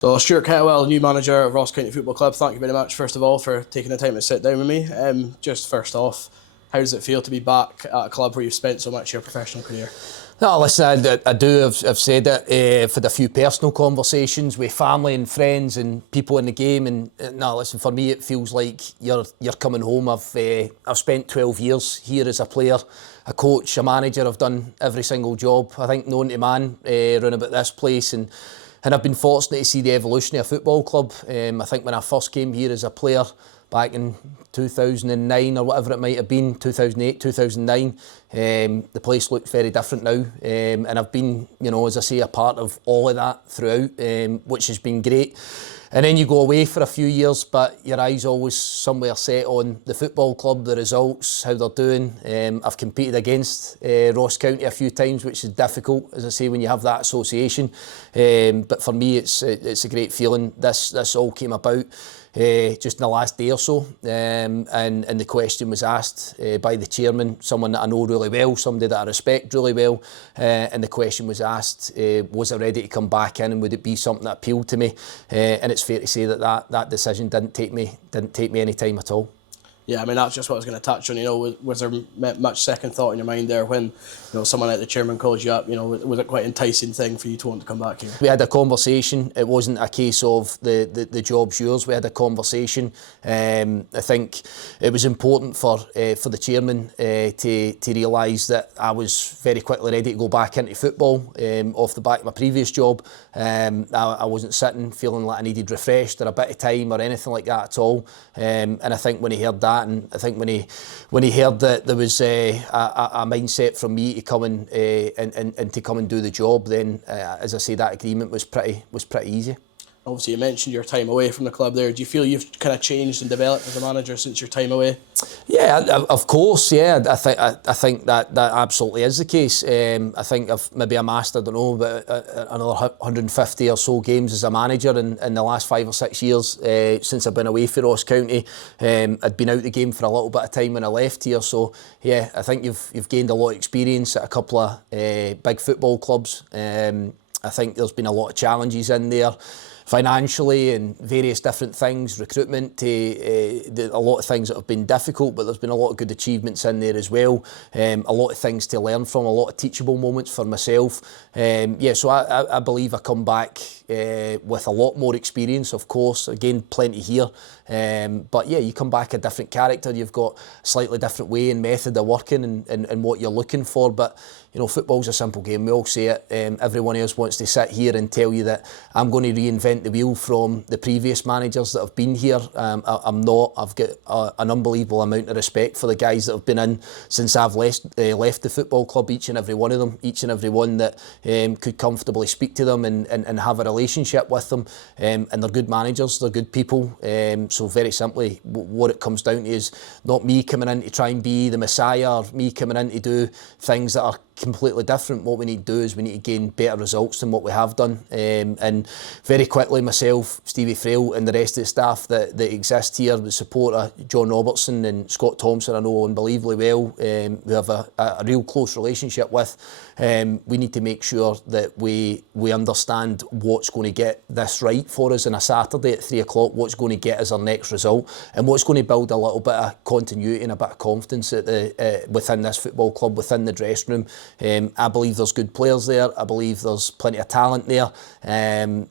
So, Stuart Kettlewell, new manager of Ross County Football Club. Thank you very much, first of all, for taking the time to sit down with me. Just first off, how does it feel to be back at a club where you've spent so much of your professional career? No, listen, I do. I've said it. I've had a few personal conversations with family and friends and people in the game. And no, listen, for me, it feels like you're coming home. I've spent 12 years here as a player, a coach, a manager. I've done every single job, I think, known to man, round about this place. And I've been fortunate to see the evolution of a football club. I think when I first came here as a player back in 2009 or whatever it might have been, 2008, 2009, the place looked very different now. And I've been, as I say, a part of all of that throughout, which has been great. And then you go away for a few years, but your eyes always somewhere set on the football club, the results, how they're doing. I've competed against Ross County a few times, which is difficult, as I say, when you have that association. But for me, it's a great feeling. This all came about just in the last day or so, and the question was asked by the chairman, someone that I know really well, somebody that I respect really well, and the question was asked, was I ready to come back in, and would it be something that appealed to me? And it's fair to say that decision didn't take me any time at all. Yeah, I mean, that's just what I was going to touch on. Was there much second thought in your mind there when, someone like the chairman called you up? Was it quite an enticing thing for you to want to come back here? We had a conversation. It wasn't a case of the job's yours. We had a conversation. I think it was important for the chairman to realise that I was very quickly ready to go back into football off the back of my previous job. I wasn't sitting feeling like I needed refreshed or a bit of time or anything like that at all. And I think when he heard that, and I think when he heard that there was a mindset from me to come and to come and do the job, then as I say, that agreement was pretty easy. Obviously, you mentioned your time away from the club there. Do you feel you've kind of changed and developed as a manager since your time away? Yeah, of course. Yeah, I think that absolutely is the case. I think I've maybe amassed, I don't know, about another 150 or so games as a manager in the last 5 or 6 years since I've been away for Ross County. I'd been out of the game for a little bit of time when I left here. So yeah, I think you've gained a lot of experience at a couple of big football clubs. I think there's been a lot of challenges in there, financially and various different things, recruitment, a lot of things that have been difficult, but there's been a lot of good achievements in there as well. A lot of things to learn from, a lot of teachable moments for myself. So I believe I come back with a lot more experience, of course, again, plenty here. But yeah, you come back a different character, you've got a slightly different way and method of working and what you're looking for. But football's a simple game, we all say it. Everyone else wants to sit here and tell you that I'm going to reinvent the wheel from the previous managers that have been here. I'm not. I've got an unbelievable amount of respect for the guys that have been in since I've left the football club, each and every one of them, each and every one that could comfortably speak to them and have a relationship with them. And they're good managers, they're good people. So very simply, what it comes down to is not me coming in to try and be the messiah, or me coming in to do things that are completely different. What we need to do is we need to gain better results than what we have done. And very quickly, myself, Stevie Frail and the rest of the staff that exist here, the support of John Robertson and Scott Thompson, I know unbelievably well, we have a real close relationship with. We need to make sure that we understand what's going to get this right for us on a Saturday at 3 o'clock, what's going to get us our next result, and what's going to build a little bit of continuity and a bit of confidence within this football club, within the dressing room. I believe there's good players there. I believe there's plenty of talent there. And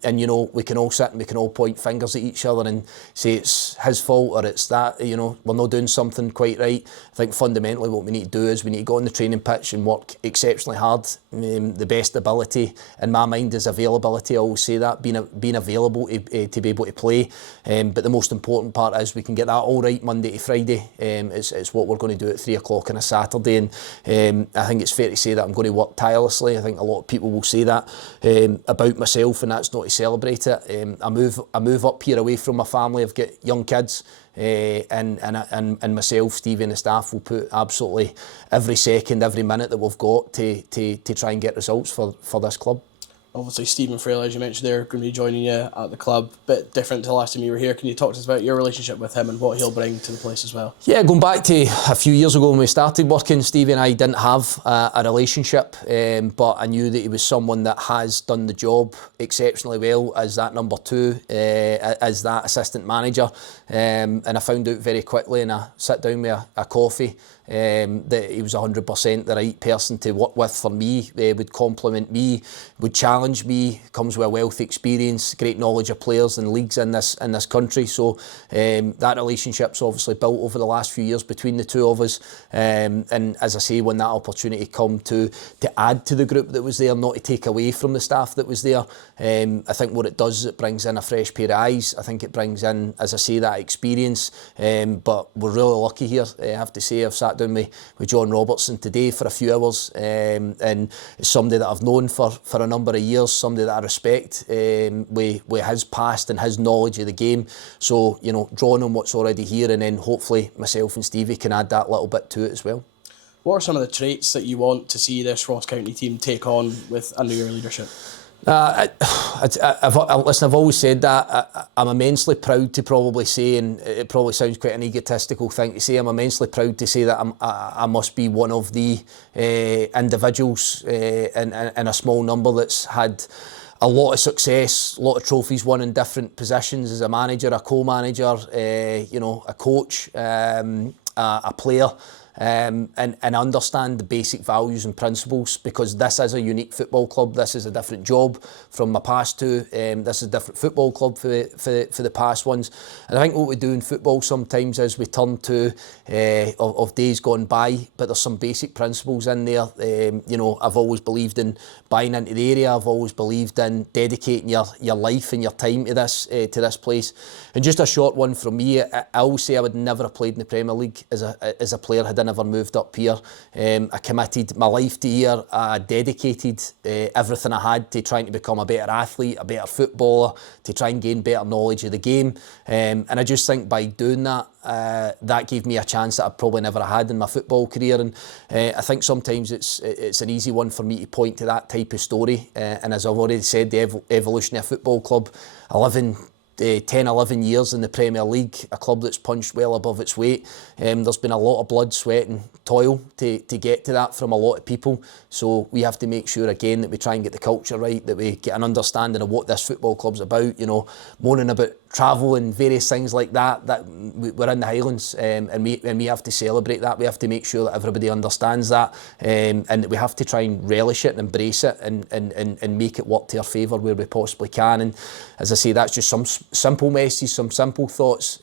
we can all sit and we can all point fingers at each other and say it's his fault or it's that, we're not doing something quite right. I think fundamentally what we need to do is we need to go on the training pitch and work exceptionally hard. The best ability in my mind is availability. I always say that, being available to be able to play. But the most important part is we can get that all right Monday to Friday. It's what we're going to do at 3 o'clock on a Saturday. And I think it's fair to say that I'm going to work tirelessly. I think a lot of people will say that about myself, and that's not to celebrate it. I move up here away from my family. I've got young kids, and myself, Stevie, and the staff will put absolutely every second, every minute that we've got to try and get results for this club. Obviously, Stephen Frail, as you mentioned, they're going to be joining you at the club. Bit different to the last time you were here. Can you talk to us about your relationship with him and what he'll bring to the place as well? Yeah, going back to a few years ago when we started working, Stevie and I didn't have a relationship, but I knew that he was someone that has done the job exceptionally well as that number two, as that assistant manager. And I found out very quickly, and I sat down with a coffee, that he was 100% the right person to work with for me, would compliment me, would challenge me, comes with a wealth of experience, great knowledge of players and leagues in this country. So that relationship's obviously built over the last few years between the two of us. And as I say, when that opportunity come to add to the group that was there, not to take away from the staff that was there, I think what it does is it brings in a fresh pair of eyes. I think it brings in, as I say, that experience. But we're really lucky here, I have to say. I've sat down with John Robertson today for a few hours, and it's somebody that I've known for a number of years, somebody that I respect with his past and his knowledge of the game. So, you know, drawing on what's already here, and then hopefully myself and Stevie can add that little bit to it as well. What are some of the traits that you want to see this Ross County team take on under your leadership? Listen, I've always said that. I'm immensely proud to probably say, and it probably sounds quite an egotistical thing to say, I'm immensely proud to say that I must be one of the individuals in a small number that's had a lot of success, a lot of trophies won in different positions as a manager, a co-manager, you know, a coach, a player. And understand the basic values and principles, because this is a unique football club. This is a different job from my past two. This is a different football club for the past ones. And I think what we do in football sometimes is we turn to of days gone by, but there's some basic principles in there. You know, I've always believed in buying into the area. I've always believed in dedicating your life and your time to this place. And just a short one from me, I always say I would never have played in the Premier League as a player had I never moved up here. I committed my life to here. I dedicated everything I had to trying to become a better athlete, a better footballer, to try and gain better knowledge of the game. And I just think by doing that, that gave me a chance that I probably never had in my football career. And I think sometimes it's an easy one for me to point to that type of story. And as I've already said, the evolution of a football club, 10, 11 years in the Premier League, a club that's punched well above its weight. There's been a lot of blood, sweat and toil to get to that from a lot of people. So we have to make sure again that we try and get the culture right, that we get an understanding of what this football club's about. You know, moaning about travel and various things like that we're in the Highlands, and we have to celebrate that. We have to make sure that everybody understands that, and that we have to try and relish it and embrace it and make it work to our favour where we possibly can. And as I say, that's just some simple messages, some simple thoughts,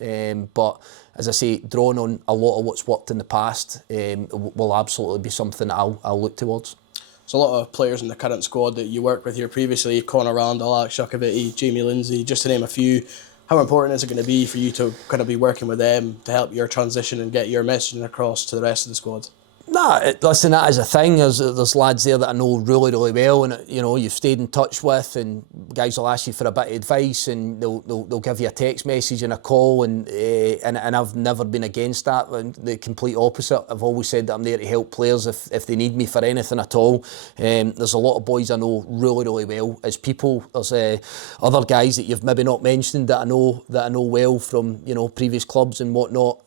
but as I say, drawing on a lot of what's worked in the past will absolutely be something I'll look towards. There's a lot of players in the current squad that you worked with here previously: Conor Randall, Alex Shukovity, Jamie Lindsay, just to name a few. How important is it going to be for you to kind of be working with them to help your transition and get your messaging across to the rest of the squad? Nah, listen, that is a thing. There's lads there that I know really, really well, and you know you've stayed in touch with, and guys will ask you for a bit of advice, and they'll give you a text message and a call, and I've never been against that. The complete opposite. I've always said that I'm there to help players if they need me for anything at all. There's a lot of boys I know really, really well as people. There's other guys that you've maybe not mentioned that I know well from, you know, previous clubs and whatnot.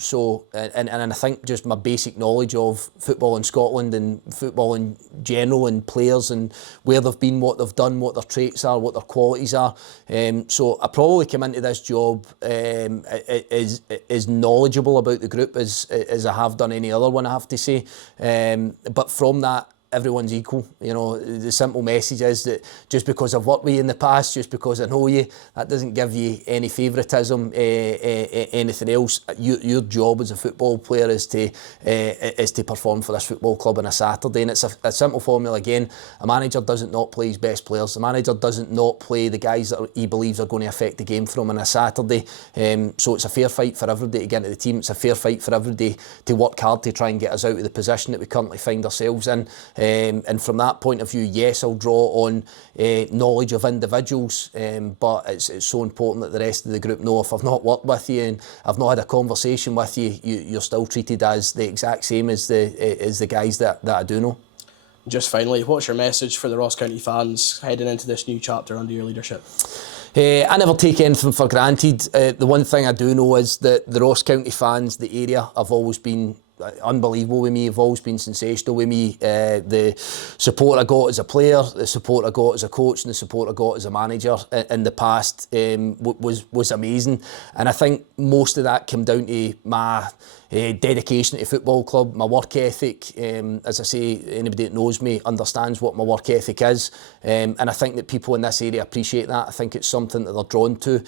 So I think just my basic knowledge of football in Scotland and football in general and players and where they've been, what they've done, what their traits are, what their qualities are. So I probably come into this job as knowledgeable about the group as I have done any other one, I have to say. But from that, everyone's equal. You know, the simple message is that just because I've worked with you in the past, just because I know you, that doesn't give you any favouritism, anything else. Your job as a football player is to perform for this football club on a Saturday, and it's a simple formula again. A manager doesn't not play his best players. A manager doesn't not play the guys that he believes are going to affect the game for him on a Saturday. So it's a fair fight for everybody to get into the team. It's a fair fight for everybody to work hard to try and get us out of the position that we currently find ourselves in. And from that point of view, yes, I'll draw on knowledge of individuals, but it's so important that the rest of the group know if I've not worked with you and I've not had a conversation with you, you're still treated as the exact same as the guys that I do know. Just finally, what's your message for the Ross County fans heading into this new chapter under your leadership? I never take anything for granted. The one thing I do know is that the Ross County fans, the area, have always been unbelievable with me, have always been sensational with me. The support I got as a player, the support I got as a coach, and the support I got as a manager in the past was amazing. And I think most of that came down to my dedication to football club, my work ethic. As I say, anybody that knows me understands what my work ethic is, and I think that people in this area appreciate that. I think it's something that they're drawn to,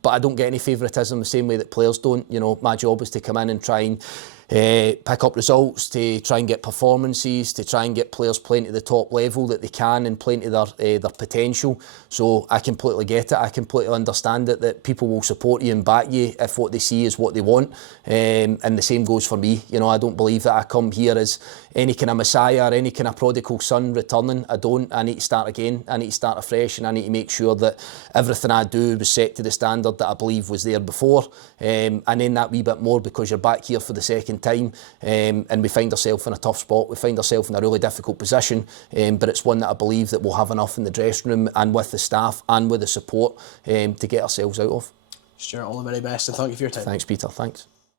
but I don't get any favouritism the same way that players don't. You know, my job is to come in and try and pick up results, to try and get performances, to try and get players playing to the top level that they can and playing to their potential. So I completely get it. I completely understand it, that people will support you and back you if what they see is what they want. And the same goes for me. You know, I don't believe that I come here as any kind of messiah or any kind of prodigal son returning. I don't. I need to start again. I need to start afresh, and I need to make sure that everything I do was set to the standard that I believe was there before. And then that wee bit more, because you're back here for the second time, and we find ourselves in a tough spot. We find ourselves in a really difficult position, but it's one that I believe that we'll have enough in the dressing room and with the staff and with the support to get ourselves out of. Stuart, all the very best, and thank you for your time. Thanks, Peter. Thanks.